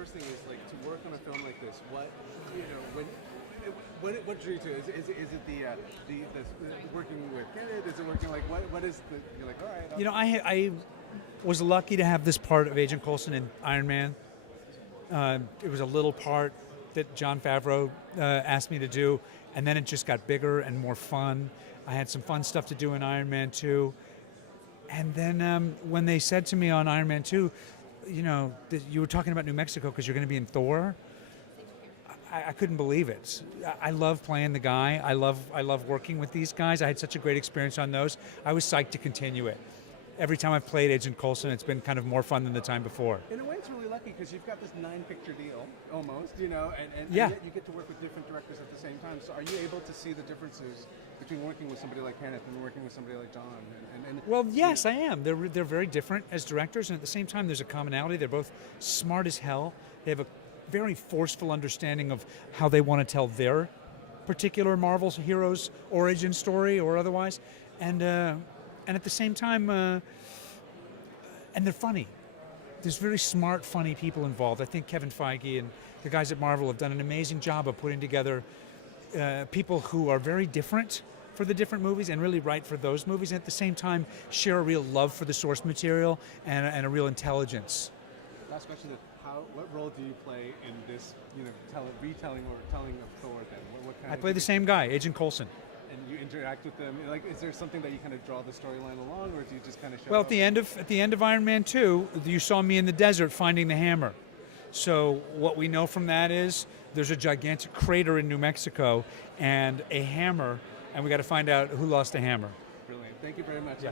first thing is like to work on a film like this. What you know when. What drew you to it? Is it the working with Gregg? Is it working like what is the you're like all right? You know, I was lucky to have this part of Agent Coulson in Iron Man. It was a little part that Jon Favreau asked me to do, and then it just got bigger and more fun. I had some fun stuff to do in Iron Man 2. And then when they said to me on Iron Man 2, you know, that you were talking about New Mexico because you're going to be in Thor, I couldn't believe it. I love playing the guy. I love working with these guys. I had such a great experience on those. I was psyched to continue it. Every time I've played Agent Coulson, it's been kind of more fun than the time before. In a way, it's really lucky because you've got this 9-picture deal, almost, you know, and yeah. Yet you get to work with different directors at the same time. So are you able to see the differences between working with somebody like Kenneth and working with somebody like John? Well, yes, I am. They're very different as directors, and at the same time, there's a commonality. They're both smart as hell. They have a very forceful understanding of how they want to tell their particular Marvel's hero's origin story or otherwise, and at the same time, and they're funny. There's very smart, funny people involved. I think Kevin Feige and the guys at Marvel have done an amazing job of putting together people who are very different for the different movies and really right for those movies, and at the same time share a real love for the source material and a real intelligence. Last question: what role do you play in this, you know, retelling or telling of Thor? Then, what kind? I play the same guy, Agent Coulson. And you interact with them. Like, is there something that you kind of draw the storyline along, or do you just kind of show? Well, up? at the end of Iron Man 2, you saw me in the desert finding the hammer. So what we know from that is there's a gigantic crater in New Mexico and a hammer, and we got to find out who lost the hammer. Brilliant. Thank you very much. Yeah.